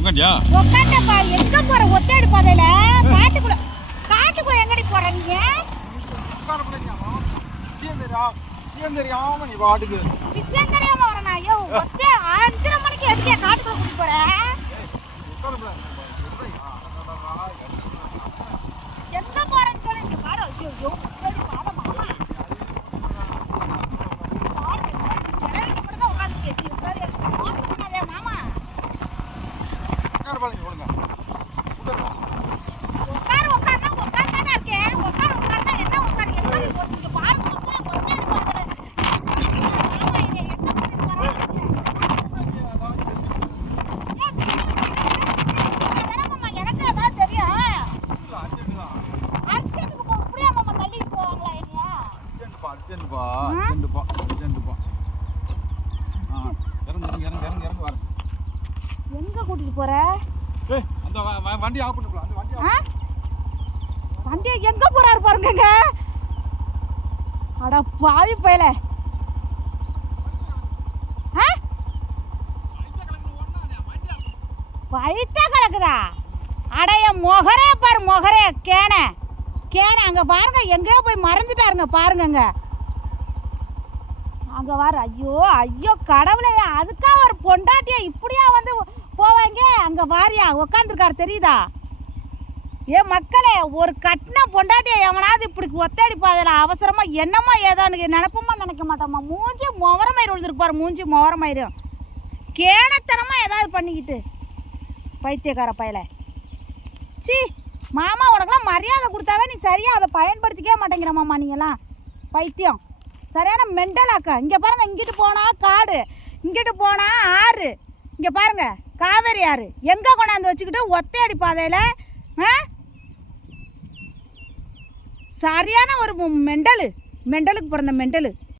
உட்காண்டியா உக்காண்டப்பா எங்க போற? ஒத்தேடு பாதையில. காட்டுக்குள்ள காட்டுக்குள்ள எங்கடி போற நீங்க? தெரியாம நீ பாட்டுக்கு விஷயம் தெரியாம வரனா? ஐயோ ஒத்தே அஞ்சரை மணிக்கு எதுக்கே காட்டுக்குள்ள கூட்டி போற? அர்ஜென்ட்பா அர்ஜென்ட்பா அர்ஜென்ட்பா. ஆ இறங்கு இறங்கு இறங்கு இறங்கு இறங்கு வர. எங்க கூட்டிட்டு போற? ஏய் அந்த வ- வ- வண்டி ஆஃப் பண்ணு அந்த வண்டி ஆ? வண்டியை எங்க போறாரு பாருங்கங்க. அட பாவி பயல. வயித்த கலக்குதா? அடைய மொகரே பாரு மொகரே கேனை. கேன அங்கே பாருங்க எங்கேயோ போய் மறைஞ்சிட்டாருங்க பாருங்கங்க. அங்கே வர ஐயோ ஐயோ கடவுளே அதுக்கா ஒரு பொண்டாட்டியா இப்படியா வந்து போவாங்க? அங்கே வாரியா உக்காந்துருக்காரு தெரியுதா? ஏ மக்களே ஒரு கட்டின பொண்டாட்டியை எவனாவது இப்படி ஒத்தடிப்பாதில் பாதையில் அவசரமா என்னமா ஏதான்னு நினைப்போமா நினைக்க மாட்டோமா மூஞ்சி முவரமயிறு விழுந்துருப்பார் மூஞ்சி முவரமயிறு கேனத்தனமா ஏதாவது பண்ணிக்கிட்டு பைத்தியக்கார பயல. சி மாமா உனக்குலாம் மரியாதை சரியாக அதை பயன்படுத்திக்கவே மாட்டேங்கிறமாம்மா நீங்களாம் பைத்தியம். சரியான மெண்டலாக்கா இங்கே பாருங்க இங்கிட்டு போனால் காடு. இங்கிட்டு போனால் ஆறு. இங்கே பாருங்க காவேரி ஆறு. எங்கே கொண்டாந்து வச்சுக்கிட்டு ஒத்தையடி பாதையில் ஆ? சரியான ஒரு மெண்டலு மெண்டலுக்கு பிறந்த மெண்டலு